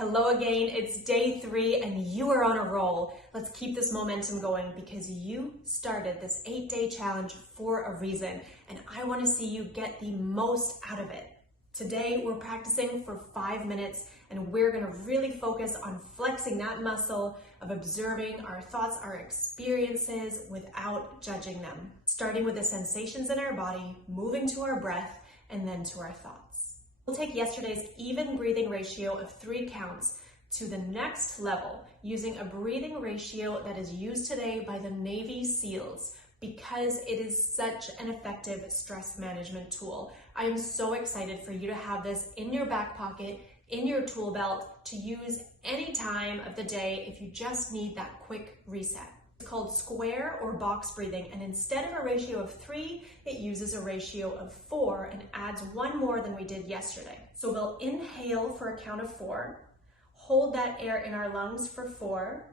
Hello again, it's day 3 and you are on a roll. Let's keep this momentum going because you started this 8-day challenge for a reason and I want to see you get the most out of it. Today we're practicing for 5 minutes and we're going to really focus on flexing that muscle of observing our thoughts, our experiences without judging them. Starting with the sensations in our body, moving to our breath, and then to our thoughts. We'll take yesterday's even breathing ratio of 3 counts to the next level using a breathing ratio that is used today by the Navy SEALs because it is such an effective stress management tool. I am so excited for you to have this in your back pocket, in your tool belt to use any time of the day if you just need that quick reset. It's called square or box breathing, and instead of a ratio of 3, it uses a ratio of 4 and adds 1 more than we did yesterday. So we'll inhale for a count of 4, hold that air in our lungs for 4,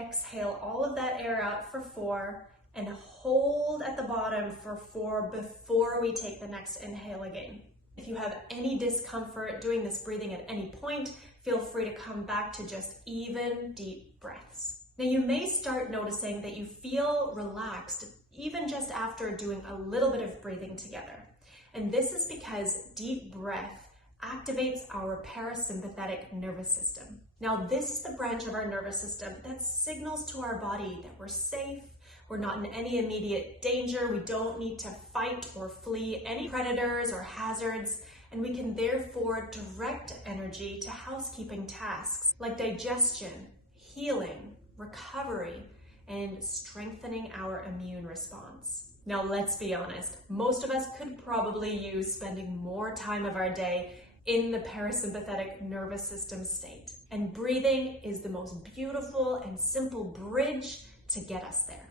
exhale all of that air out for 4, and hold at the bottom for 4 before we take the next inhale again. If you have any discomfort doing this breathing at any point, feel free to come back to just even deep breaths. Now you may start noticing that you feel relaxed even just after doing a little bit of breathing together. And this is because deep breath activates our parasympathetic nervous system. Now this is the branch of our nervous system that signals to our body that we're safe, we're not in any immediate danger, we don't need to fight or flee any predators or hazards, and we can therefore direct energy to housekeeping tasks like digestion, healing, recovery, and strengthening our immune response. Now let's be honest, most of us could probably use spending more time of our day in the parasympathetic nervous system state. And breathing is the most beautiful and simple bridge to get us there.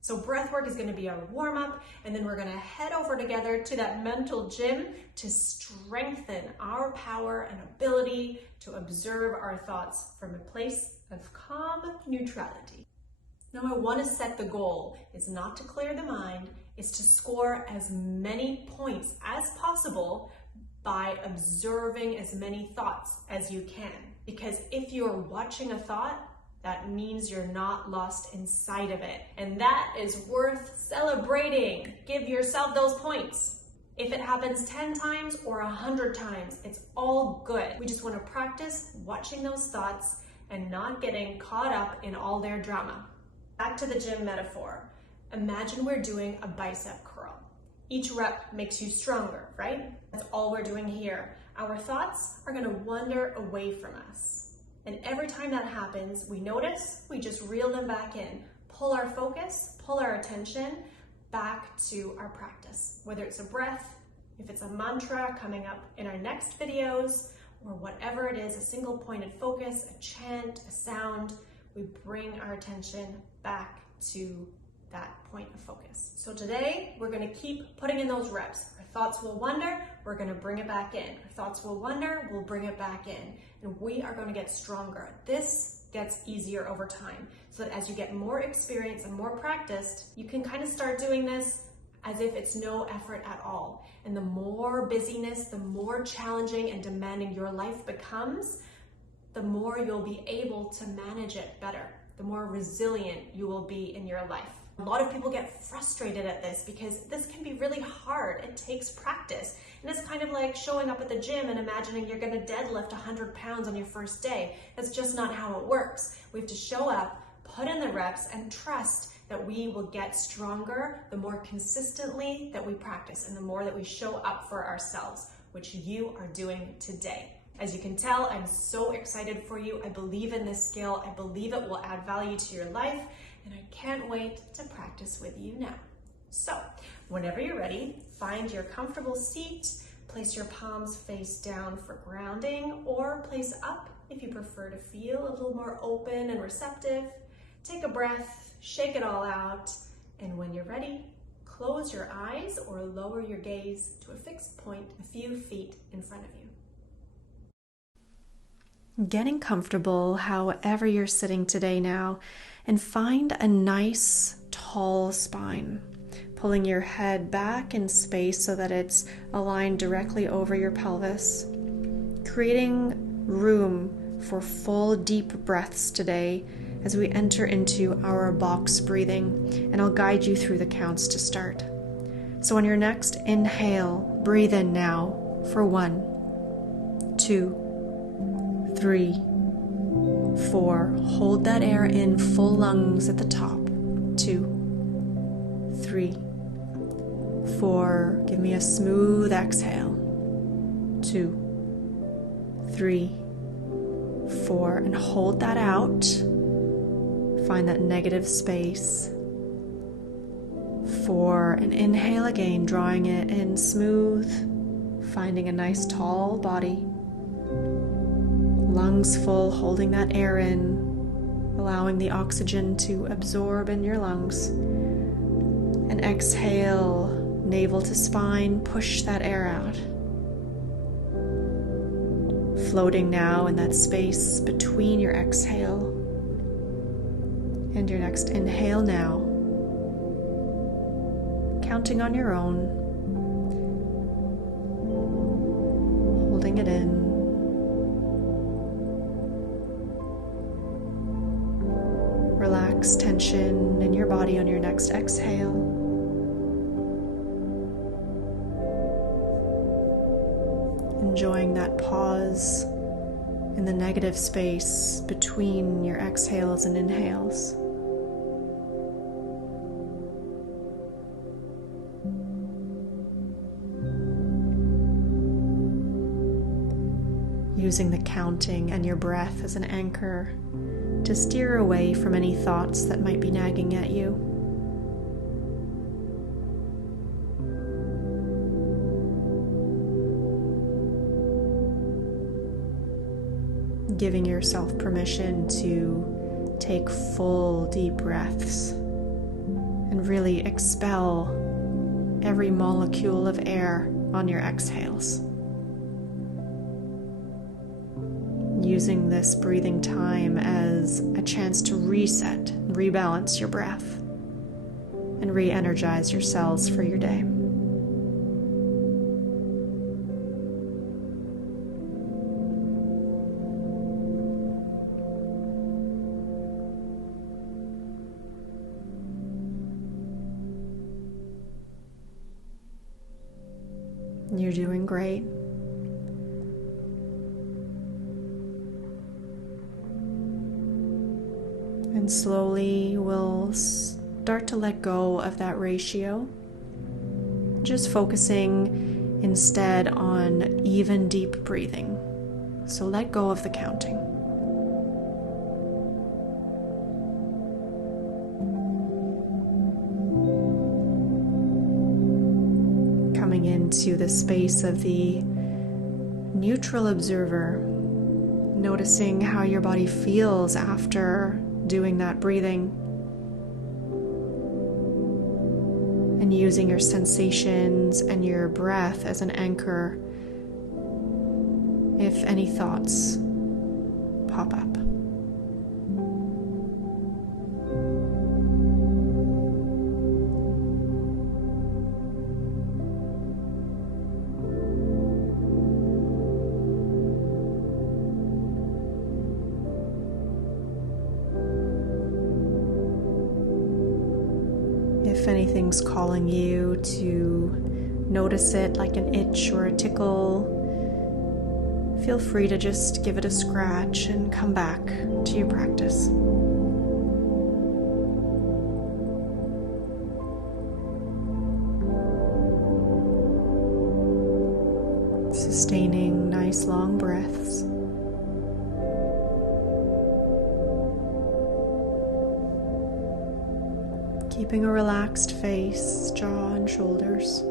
So breath work is going to be our warm-up, and then we're going to head over together to that mental gym to strengthen our power and ability to observe our thoughts from a place of calm neutrality. Now I want to set the goal is not to clear the mind, it's to score as many points as possible by observing as many thoughts as you can. Because if you're watching a thought, that means you're not lost inside of it. And that is worth celebrating. Give yourself those points. If it happens 10 times or 100 times, it's all good. We just want to practice watching those thoughts and not getting caught up in all their drama. Back to the gym metaphor. Imagine we're doing a bicep curl. Each rep makes you stronger, right? That's all we're doing here. Our thoughts are going to wander away from us. And every time that happens, we notice, we just reel them back in. Pull our focus, pull our attention back to our practice. Whether it's a breath, if it's a mantra coming up in our next videos, or whatever it is, a single pointed focus, a chant, a sound, we bring our attention back to that point of focus. So today, we're going to keep putting in those reps. Our thoughts will wander, we're going to bring it back in. Our thoughts will wander, we'll bring it back in. And we are going to get stronger. This gets easier over time, so that as you get more experience and more practiced, you can kind of start doing this as if it's no effort at all. And the more busyness, the more challenging and demanding your life becomes, the more you'll be able to manage it better, the more resilient you will be in your life. A lot of people get frustrated at this because this can be really hard. It takes practice. And it's kind of like showing up at the gym and imagining you're going to deadlift 100 pounds on your first day. That's just not how it works. We have to show up, put in the reps, and trust that we will get stronger the more consistently that we practice and the more that we show up for ourselves, which you are doing today. As you can tell, I'm so excited for you. I believe in this skill. I believe it will add value to your life, and I can't wait to practice with you now. So, whenever you're ready, find your comfortable seat, place your palms face down for grounding, or place up if you prefer to feel a little more open and receptive. Take a breath, shake it all out, and when you're ready, close your eyes or lower your gaze to a fixed point a few feet in front of you. Getting comfortable however you're sitting today now, and find a nice tall spine. Pulling your head back in space so that it's aligned directly over your pelvis. Creating room for full deep breaths today as we enter into our box breathing, and I'll guide you through the counts to start. So on your next inhale, breathe in now for 1, 2, 3, 4. Hold that air in full lungs at the top. 2, 3, 4. Give me a smooth exhale. 2, 3, 4. And hold that out. Find that negative space. 4. And inhale again, drawing it in smooth. Finding a nice tall body. Lungs full, holding that air in, allowing the oxygen to absorb in your lungs. And exhale, navel to spine, push that air out. Floating now in that space between your exhale and your next inhale now. Counting on your own, holding it in. Relax tension in your body on your next exhale. Enjoying that pause in the negative space between your exhales and inhales. Using the counting and your breath as an anchor to steer away from any thoughts that might be nagging at you. Giving yourself permission to take full deep breaths and really expel every molecule of air on your exhales. Using this breathing time as a chance to reset, rebalance your breath, and re-energize your cells for your day. You're doing great. And slowly we'll start to let go of that ratio, just focusing instead on even deep breathing. So let go of the counting. Coming into the space of the neutral observer, noticing how your body feels after doing that breathing, and using your sensations and your breath as an anchor if any thoughts pop up. If anything's calling you to notice it like an itch or a tickle, feel free to just give it a scratch and come back to your practice. Sustaining nice long breaths. Keeping a relaxed face, jaw and shoulders.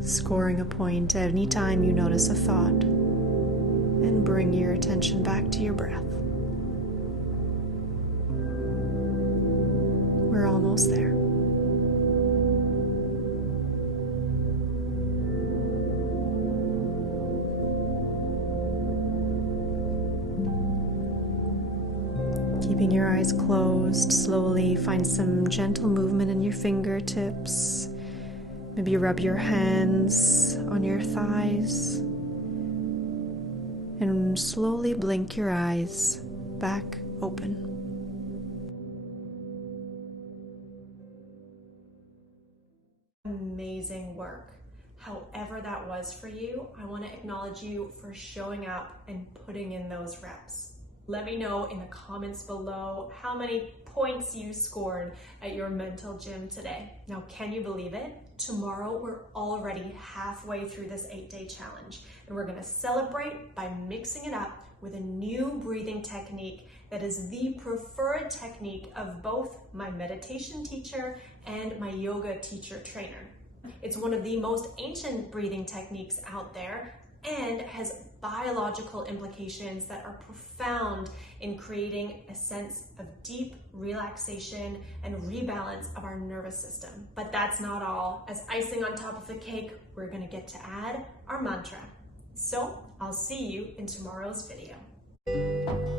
Scoring a point anytime you notice a thought, and bring your attention back to your breath. We're almost there. Keeping your eyes eyes closed, slowly find some gentle movement in your fingertips. Maybe rub your hands on your thighs. And slowly blink your eyes back open. Amazing work. However that was for you, I want to acknowledge you for showing up and putting in those reps. Let me know in the comments below how many points you scored at your mental gym today. Now, can you believe it? Tomorrow, we're already halfway through this 8-day challenge, and we're going to celebrate by mixing it up with a new breathing technique that is the preferred technique of both my meditation teacher and my yoga teacher trainer. It's one of the most ancient breathing techniques out there and has biological implications that are profound in creating a sense of deep relaxation and rebalance of our nervous system. But that's not all. As icing on top of the cake, we're going to get to add our mantra. So I'll see you in tomorrow's video.